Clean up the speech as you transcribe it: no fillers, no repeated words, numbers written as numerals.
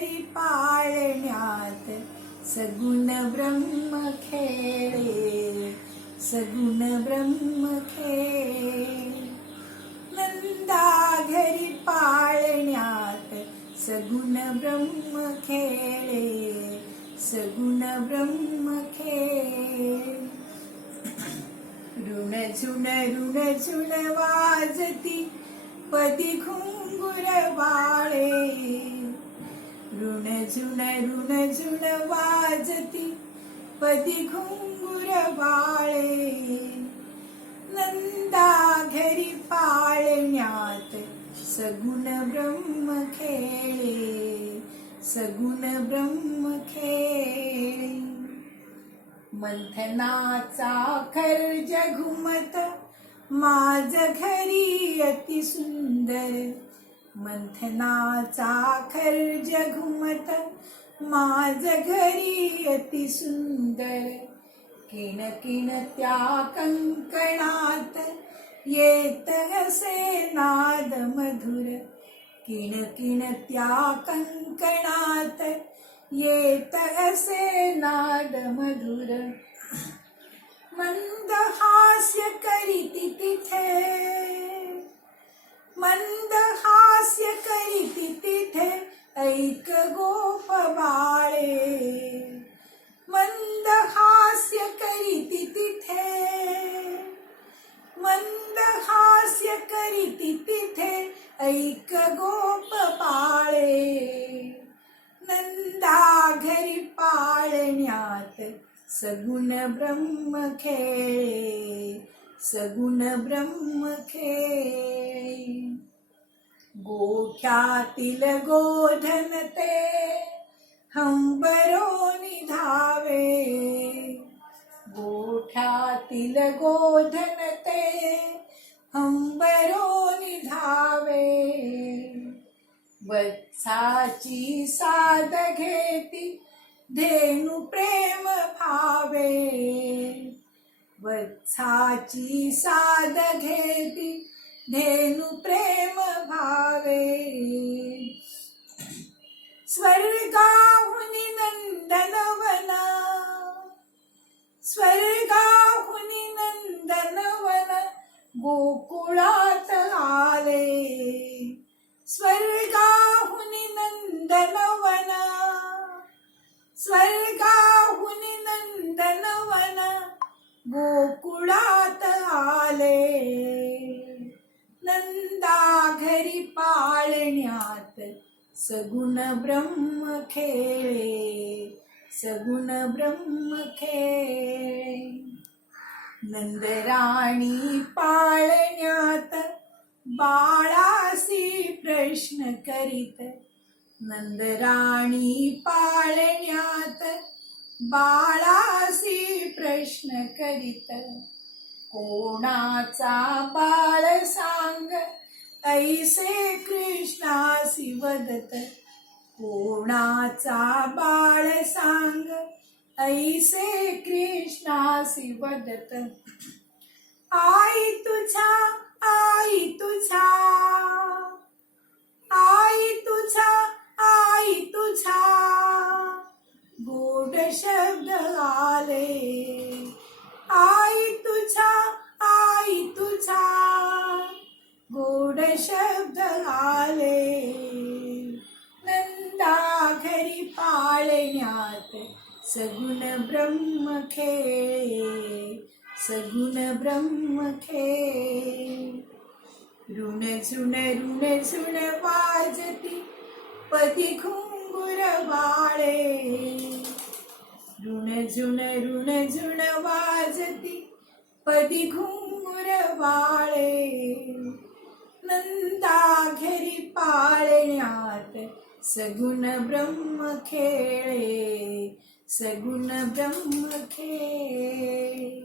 घरी पाळण्यात सगुण ब्रह्म खेळे, सगुण ब्रह्म खेळे. नंदा घरी पाळण्यात सगुण ब्रह्म खेळे, सगुण ब्रह्म खेळे. ऋण झुण वाजती पदी घुंगुर बाळे, ऋण झुण वाजती पदी घुंगुर बाळे. नंदा घरी पाळण्यात सगुण ब्रह्म खेळे, सगुण ब्रह्म खेळे. मंथनाचा खर्ज घुमत माझ घरी अति सुंदर, मंथनाचा खर्ज घुमत माझ घरी अति सुंदर. किण किण त्या कंकणात येत असे नाद मधुर, किण किण त्या कंकणात येत असे नाद मधुर. मंद हास्य करीती तिथे, मंद हास्य करीती तिथे ऐक गोप बाळे, मंद हास्य करीती तिथे, मंद हास्य करीती तिथे ऐक गोप बाळे. नंदा घरी पाळण्यात सगुण ब्रह्म खेळे, सगुण ब्रह्म खेळे. गोठ्यातील गोधन ते हंबरोनी धावे, गोठ्यातील गोधन ते हंबरोनी धावे. वत्साची साद घेती धेनु प्रेम भावे, वत्साची साद घेती धेनु प्रेम भावे. स्वर्गाहुनी नंदनवन, स्वर्गाहुनी नंदनवन गोकुळात आले, स्वर्गाहुनी नंदनवन, स्वर्गाहुनी नंदनवन गोकुळात आले. नंदा घरी पाळण्यात सगुण ब्रह्म खेळे, सगुण ब्रह्म खेळे. नंदराणी पाळण्यात बाळासी प्रश्न करीत, नंदराणी पाळण्यात बाळासी प्रश्न करीत. कोणाचा बाळ सांग ऐसे कृष्णासी वदत, कोणाचा बाळ सांग ऐसे कृष्णासी वदत. आई तुझा, आई तुझा, आई तुझा, आई तुझा गोड शब्द आले, आई तुझा, आई तुझा गोड शब्द आले. नंदा घरी पाळण्यात सगुण ब्रह्म खेळे, सगुण ब्रह्म खेळे. ऋण झुण वाजती पदी घुंगुर बाळे, ऋण झुण वाजती पदी घुंगुर बाळे. नंदा घरी पाळण्यात सगुण ब्रह्म खेळे, सगुण ब्रह्म खेळे.